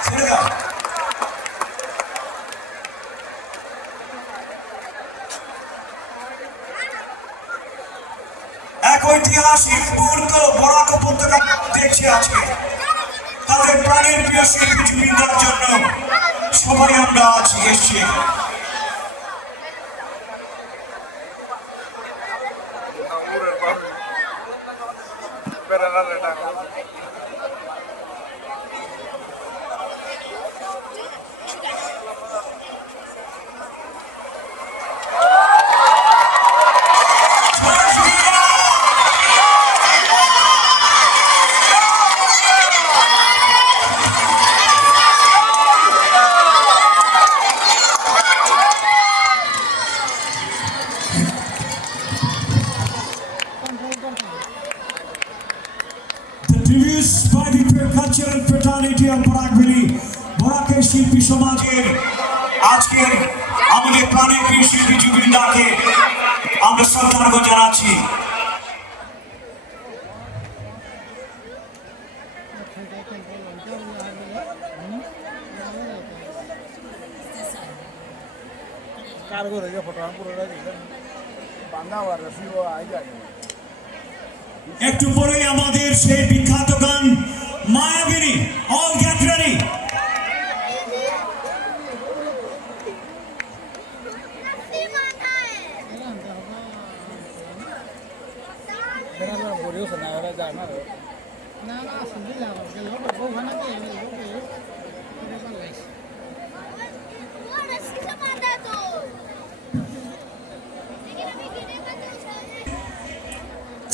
এক ঐতিহাসিক মুহূর্ত বরাক উপত্যকা দেখছি আজকে। তাদের প্রাণের প্রিয় শিল্পী জুবিনদার জন্য সবাই আমরা আজ এসছি। By the cultural fraternity of Barakvili, বরাকের শিল্পী সমাজের আজকের আমাদের প্রাণের প্রিয় শিল্পী জুবিনদাকে আমরা শ্রদ্ধার্ঘ্য জানাচ্ছি। একটু পরেই আমাদের সেই বিখ্যাত গান Mayabini. All get ready.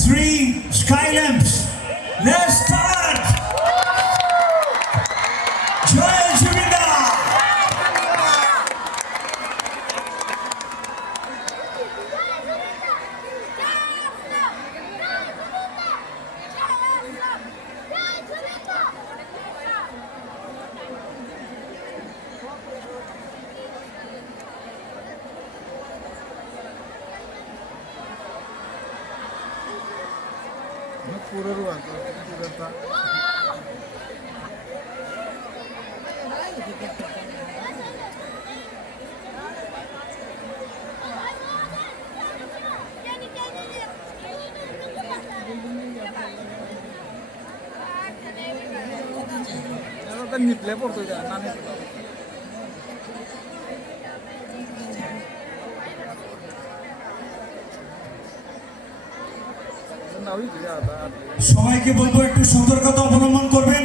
Three sky lamps. Let's start. Joy Jubinda. पूरा रुआ तो पूरा था यार निकले पड़तो जा ना निकले সবাইকে বলবো একটু সতর্কতা অবলম্বন করবেন।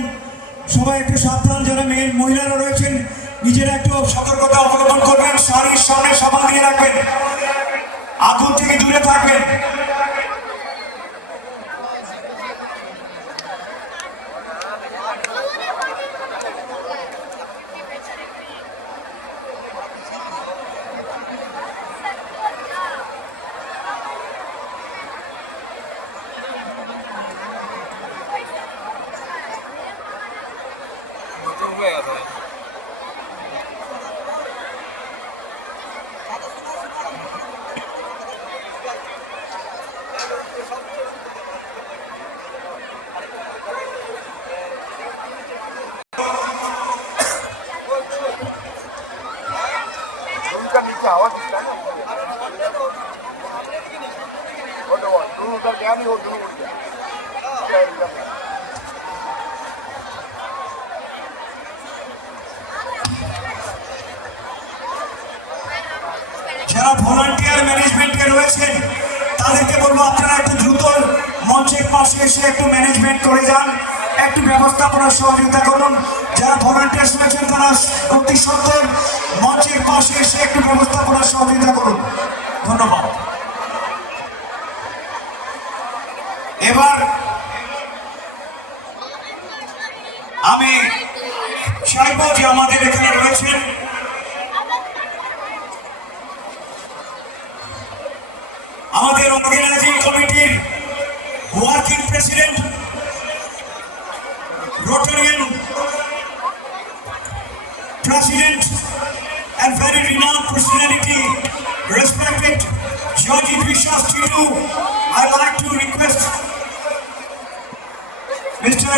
সবাই একটু সাবধান, যারা মহিলারা রয়েছেন নিজেরা একটু সতর্কতা অবলম্বন করবেন। শাড়ির সামনে সাবান দিয়ে রাখবেন, আগুন থেকে দূরে থাকবেন। যারা ভলান্টিয়ার ম্যানেজমেন্টে রয়েছেন তাদেরকে বলবো আপনারা একটু দ্রুত মঞ্চের পাশে এসে একটু ম্যানেজমেন্ট করে যান, একটু ব্যবস্থাপনার সহযোগিতা করুন। যারা ভলান্টিয়ার রয়েছেন তারা অতি সত্বর মঞ্চের পাশে এসে একটু ব্যবস্থাপনার সহযোগিতা করুন। ধন্যবাদ। এবার আমি চাইব যে আমাদের এখানে রয়েছেন আমাদের অর্গানাইজিং কমিটির working president, Rotarian President and very renowned personality, respected Georgie Vishwas Titu. I like to request Mr.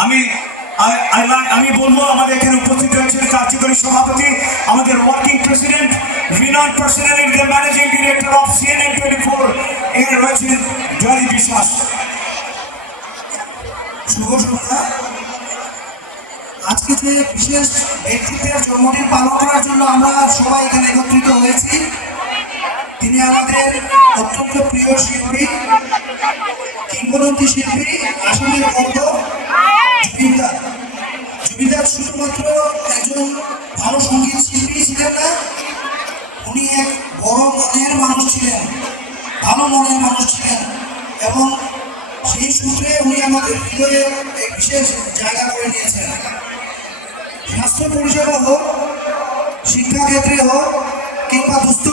আমি বলবো আমাদের এখানে উপস্থিত রয়েছেন কার্যকরী সভাপতি, আমাদের working president, renowned personality, the managing director of CNN 24, এখানে রয়েছেন জয়দীপ বিশ্বাস। শুভ সন্ধ্যা। আজকে যে বিশেষ ব্যক্তিত্বের জন্মদিন পালন করার জন্য আমরা সবাই এখানে একত্রিত হয়েছি, তিনি আমাদের অত্যন্ত প্রিয় শিল্পী, কিংবদন্তি শিল্পী, আসামের গর্ব জুবিনদা। জুবিনদা শুধুমাত্র একজন ভালো সঙ্গীত শিল্পী ছিলেন না, উনি এক বড় মনের মানুষ ছিলেন, ভালো মনের মানুষ ছিলেন, এবং সেই সূত্রে উনি আমাদের হৃদয়ে এক বিশেষ জায়গা করে নিয়েছেন। স্বাস্থ্য পরিষেবা হোক, শিক্ষাক্ষেত্রে হোক, কিংবা দুস্থ